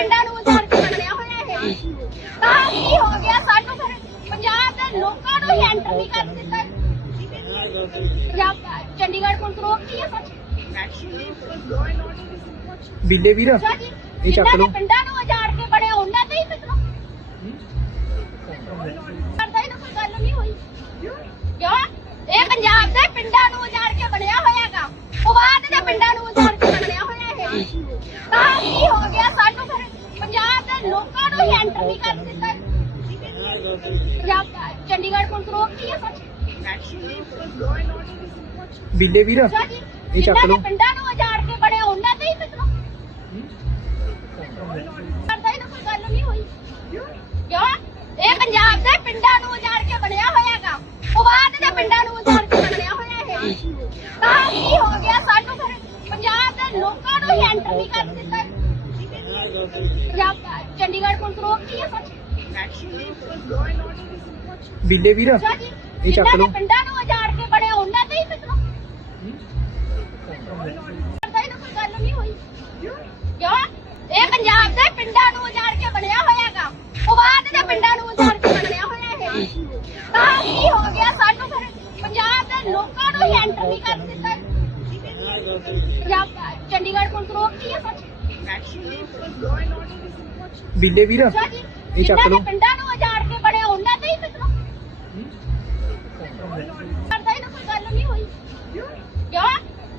ਪਿੰਡਾਂ ਨੂੰ ਉਜਾੜ ਕੇ ਬਣਿਆ ਹੋਇਆ ਇਹ। ਤਾਂ ਕੀ ਹੋ ਗਿਆ? ਸਾਨੂੰ ਫਿਰ ਪੰਜਾਬ ਦੇ ਲੋਕਾਂ ਨੂੰ ਹੀ ਐਂਟਰ ਨਹੀਂ ਕਰ ਦਿੱਤਾ। ਪੰਜਾਬ ਚੰਡੀਗੜ੍ਹ ਪੁਲਿਸ ਰੋਕਦੀ ਹੈ ਸੱਚ? ਬਿੱਲੇ ਵੀਰ ਇਹ ਚੱਕ ਲਓ। ਪਿੰਡਾਂ ਨੂੰ ਬਿੱਲੇ ਵੀਰ ਇਹ ਚੱਕ ਲਓ। ਪਿੰਡਾਂ ਨੂੰ ਉਜਾੜ ਕੇ ਬਣਿਆ ਉਹਨਾਂ ਤੇ ਹੀ ਮਤਲਬ। ਕਰਦਾ ਹੀ ਨਾ ਕੋਈ ਗੱਲ ਨਹੀਂ ਹੋਈ। ਕਿਉਂ? ਇਹ ਪੰਜਾਬ ਦੇ ਪਿੰਡਾਂ ਨੂੰ ਉਜਾੜ ਕੇ ਬਣਿਆ ਹੋਇਆਗਾ। ਉਵਾਦ ਦੇ ਪਿੰਡਾਂ ਨੂੰ ਉਜਾੜ ਕੇ ਬਣਿਆ ਹੋਇਆ ਇਹ। ਤਾਂ ਕੀ ਹੋ ਗਿਆ? ਸਾਨੂੰ ਫਿਰ ਪੰਜਾਬ ਦੇ ਲੋਕਾਂ ਨੂੰ ਹੀ ਐਂਟਰ ਨਹੀਂ ਕਰ ਦਿੱਤਾ। ਪੰਜਾਬ ਚੰਡੀਗੜ੍ਹ ਪੁਲਿਸ ਰੋਕਦੀ ਹੈ ਸੱਚ? ਬਿੱਲੇ ਵੀਰ ਇਹ ਚੱਕ ਲਓ। ਪਿੰਡਾਂ ਨੂੰ ਉਜਾੜ ਕੇ ਬਣਿਆ ਉਹਨਾਂ ਤੇ ਹੀ ਮਤਲਬ ਕਰਦਾ ਹੀ ਨਾ ਕੋਈ ਗੱਲ ਨਹੀਂ ਹੋਈ। ਕਿਉਂ? ਇਹ ਪੰਜਾਬ ਦੇ ਪਿੰਡਾਂ ਨੂੰ ਉਜਾੜ ਕੇ ਬਣਿਆ ਹੋਇਆਗਾ। ਉਵਾਦ ਦੇ ਪਿੰਡਾਂ ਨੂੰ ਉਜਾੜ ਕੇ ਬਣਿਆ ਹੋਇਆ ਇਹ। ਤਾਂ ਕੀ ਹੋ ਗਿਆ? ਸਾਨੂੰ ਫਿਰ ਪੰਜਾਬ ਦੇ ਲੋਕਾਂ ਨੂੰ ਹੀ ਐਂਟਰ ਨਹੀਂ ਕਰ ਦਿੱਤਾ। ਪੰਜਾਬ ਚੰਡੀਗੜ੍ਹ ਪੁਲਿਸ ਰੋਕਦੀ ਹੈ ਸੱਚ। ਬਿੱਲੇ ਵੀਰ ਇਹ ਚੱਕ ਜਿਨ੍ਹਾਂ ਨੇ ਲਓ। ਪਿੰਡਾਂ ਨੂੰ ਉਜਾੜ ਕੇ ਬਣਿਆ ਉਹਨਾਂ ਤੇ ਹੀ ਮਤਲਬ ਕਰਦਾ ਹੀ ਨਾ ਕੋਈ ਗੱਲ ਨਹੀਂ ਹੋਈ। ਕਿਉਂ?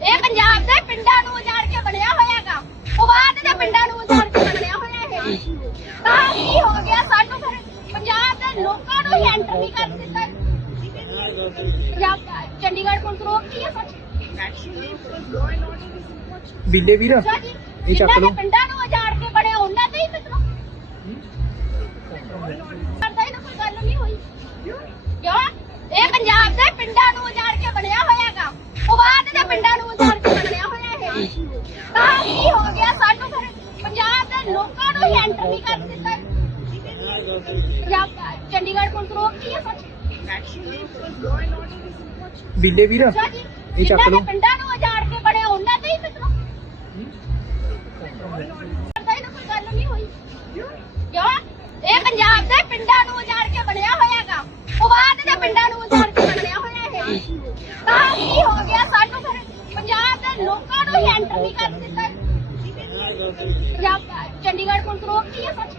ਇਹ ਪੰਜਾਬ ਦੇ ਪਿੰਡਾਂ ਨੂੰ ਉਜਾੜ ਕੇ ਬਣਿਆ ਹੋਇਆਗਾ। ਉਵਾਦ ਦੇ ਪਿੰਡਾਂ ਨੂੰ ਉਜਾੜ ਕੇ ਬਣਿਆ ਹੋਇਆ ਇਹ ਤਾਂ ਕੀ ਹੋ ਗਿਆ? ਸਾਨੂੰ ਫਿਰ ਪੰਜਾਬ ਦੇ ਲੋਕਾਂ ਨੂੰ ਹੀ ਐਂਟਰ ਨਹੀਂ ਕਰ ਦਿੱਤਾ। ਪੰਜਾਬ ਚੰਡੀਗੜ੍ਹ ਪੁਲਿਸ ਰੋਕਦੀ ਹੈ ਸੱਚ? ਬਿੱਲੇ ਵੀਰ ਇਹ ਚੱਕ ਲਓ। ਪਿੰਡਾਂ ਨੂੰ ਉਜਾੜ ਕੇ ਉਵਾਦ ਦੇ ਪਿੰਡਾਂ ਨੂੰ ਉਜਾੜ ਕੇ ਬਣਿਆ ਹੋਇਆ ਇਹ ਤਾਂ ਕੀ ਹੋ ਗਿਆ ਸਾਨੂੰ ਫਿਰ ਪੰਜਾਬ ਦੇ ਲੋਕਾਂ ਨੂੰ ਹੀ ਐਂਟਰ ਨਹੀਂ ਕਰ ਦਿੱਤਾ। ਪੰਜਾਬ ਚੰਡੀਗੜ੍ਹ ਪੁਲਿਸ ਰੋਕਦੀ ਹੈ ਸੱਚ। ਬਿੱਲੇ ਵੀਰ ਇਹ ਚੱਕ ਲਓ। ਪਿੰਡਾਂ ਨੂੰ ਉਜਾੜ ਕੇ ਬਣਿਆ ਉਹਨਾਂ ਤੇ ਹੀ ਮਤਲਬ ਹੀ ਨਾ ਕੋਈ ਗੱਲ ਨਹੀਂ ਹੋਈ। ਕਿਉਂ? ਇਹ ਪੰਜਾਬ ਦੇ ਪਿੰਡਾਂ ਨੂੰ ਉਜਾੜ ਕੇ ਬਣਿਆ ਹੋਇਆਗਾ ਉਵਾਦ ਦੇ ਪਿੰਡਾਂ ਨੂੰ ਉਜਾੜ ਕੇ ਬਣਿਆ ਹੋਇਆ ਇਹ ਤਾਂ ਕੀ ਹੋ ਗਿਆ ਸਾਨੂੰ ਫਿਰ ਪੰਜਾਬ ਦੇ ਲੋਕਾਂ ਨੂੰ ਹੀ ਐਂਟਰ ਨਹੀਂ ਕਰ ਦਿੱਤਾ ਪੰਜਾਬ ਚੰਡੀਗੜ੍ਹ ਪੁਲਿਸ ਰੋਕਦੀ ਹੈ ਸੱਚ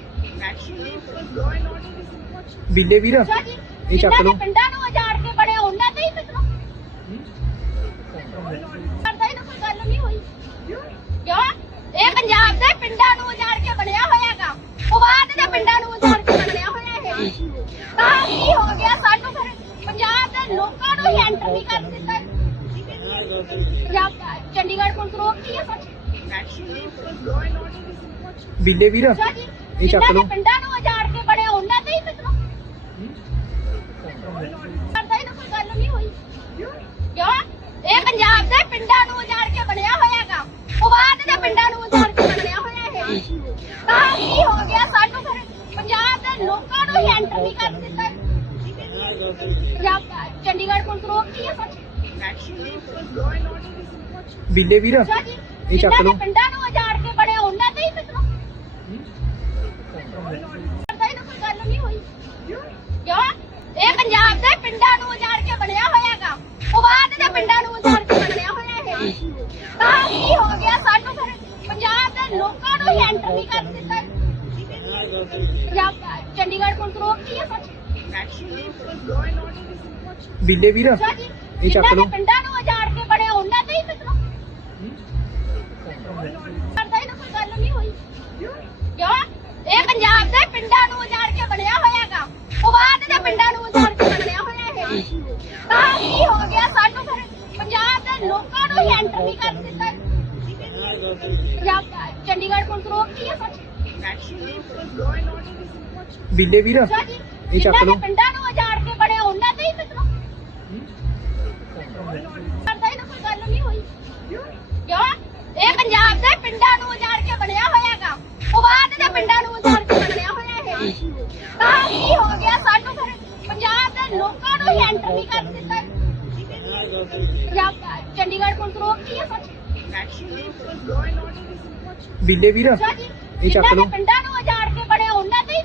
ਬਿੱਲੇ ਵੀਰ ਇਹ ਚੱਕ ਲਓ। ਪਿੰਡਾਂ ਨੂੰ ਉਜਾੜ ਕੇ ਬਣਿਆ ਉਹਨਾਂ ਤੇ ਹੀ ਮਤਲਬ ਕਰਦਾ ਹੀ ਨਾ ਕੋਈ ਗੱਲ ਨਹੀਂ ਹੋਈ। ਕਿਉਂ? ਇਹ ਪੰਜਾਬ ਦੇ ਪਿੰਡਾਂ ਨੂੰ ਉਜਾੜ ਕੇ ਬਣਿਆ ਹੋਇਆਗਾ। ਉਵਾਦ ਦੇ ਪਿੰਡਾਂ ਨੂੰ ਉਜਾੜ ਕੇ ਬਣਿਆ ਹੋਇਆ ਇਹ। ਤਾਂ ਕੀ ਹੋ ਗਿਆ? ਸਾਨੂੰ ਫਿਰ ਪੰਜਾਬ ਦੇ ਲੋਕਾਂ ਨੂੰ ਹੀ ਐਂਟਰ ਨਹੀਂ ਕਰ ਦਿੱਤਾ। ਪੰਜਾਬ ਚੰਡੀਗੜ੍ਹ ਪੁਲਿਸ ਰੋਕਦੀ ਹੈ ਸੱਚ ਬਿੱਲੇ ਵੀਰ ਇਹ ਚੱਕ ਲਓ। ਪਿੰਡਾਂ ਨੂੰ ਉਜਾੜ ਕੇ ਬਣਿਆ ਬਿੱਲੇ ਵੀਰ ਇਹ ਚੱਕ ਲਓ। ਪਿੰਡਾਂ ਨੂੰ ਉਜਾੜ ਕੇ ਬਣਿਆ ਉਹਨਾਂ ਤੇ ਹੀ ਮਤਲਬ ਕਰਦਾ ਕੋਈ ਗੱਲ ਨਹੀਂ ਹੋਈ। ਕਿਉਂ? ਇਹ ਪੰਜਾਬ ਦੇ ਪਿੰਡਾਂ ਨੂੰ ਉਜਾੜ ਕੇ ਬਣਿਆ ਹੋਇਆਗਾ। ਉਵਾਦ ਦੇ ਪਿੰਡਾਂ ਨੂੰ ਉਜਾੜ ਕੇ ਬਣਿਆ ਹੋਇਆ ਇਹ। ਤਾਂ ਕੀ ਹੋ ਗਿਆ? ਸਾਨੂੰ ਫਿਰ ਪੰਜਾਬ ਦੇ ਲੋਕਾਂ ਨੂੰ ਹੀ ਐਂਟਰ ਨਹੀਂ ਕਰ ਦਿੱਤਾ। ਪੰਜਾਬ ਚੰਡੀਗੜ੍ਹ ਪੁਲਿਸ ਰੋਕਦੀ ਹੈ ਸੱਚ। ਬਿੱਲੇ ਵੀਰ। ਇਹ ਚੱਕ ਜਿਨ੍ਹਾਂ ਨੇ ਲਓ। ਪਿੰਡਾਂ ਨੂੰ ਉਜਾੜ ਕੇ ਬਣਿਆ ਉਹਨਾਂ ਤੇ ਹੀ ਮਤਲਬ ਕਰਦਾ ਹੀ ਨਾ ਕੋਈ ਗੱਲ ਨਹੀਂ ਹੋਈ। ਕਿਉਂ? ਇਹ ਪੰਜਾਬ ਦੇ ਪਿੰਡਾਂ ਨੂੰ ਉਜਾੜ ਕੇ ਬਣਿਆ ਹੋਇਆਗਾ। ਉਵਾਦ ਦੇ ਪਿੰਡਾਂ ਨੂੰ ਉਜਾੜ ਕੇ ਬਣਿਆ ਹੋਇਆ ਇਹ। ਤਾਂ ਕੀ ਹੋ ਗਿਆ? ਸਾਨੂੰ ਫਿਰ ਪੰਜਾਬ ਦੇ ਲੋਕਾਂ ਨੂੰ ਹੀ ਐਂਟਰ ਨਹੀਂ ਕਰ ਦਿੱਤਾ। ਪੰਜਾਬ ਚੰਡੀਗੜ੍ਹ ਪੁਲਿਸ ਰੋਕਦੀ ਹੈ ਸੱਚ। ਬਿੱਲੇ ਵੀਰ ਇਹ ਚੱਕ ਲਓ। ਪਿੰਡਾਂ ਨੂੰ ਉਜਾੜ ਕੇ ਬਿੱਲੇ ਵੀਰ ਇਹ ਚੱਕ ਲਓ। ਪਿੰਡਾਂ ਨੂੰ ਉਜਾੜ ਕੇ ਬੜੇ ਉਹਨਾਂ ਤੇ ਹੀ।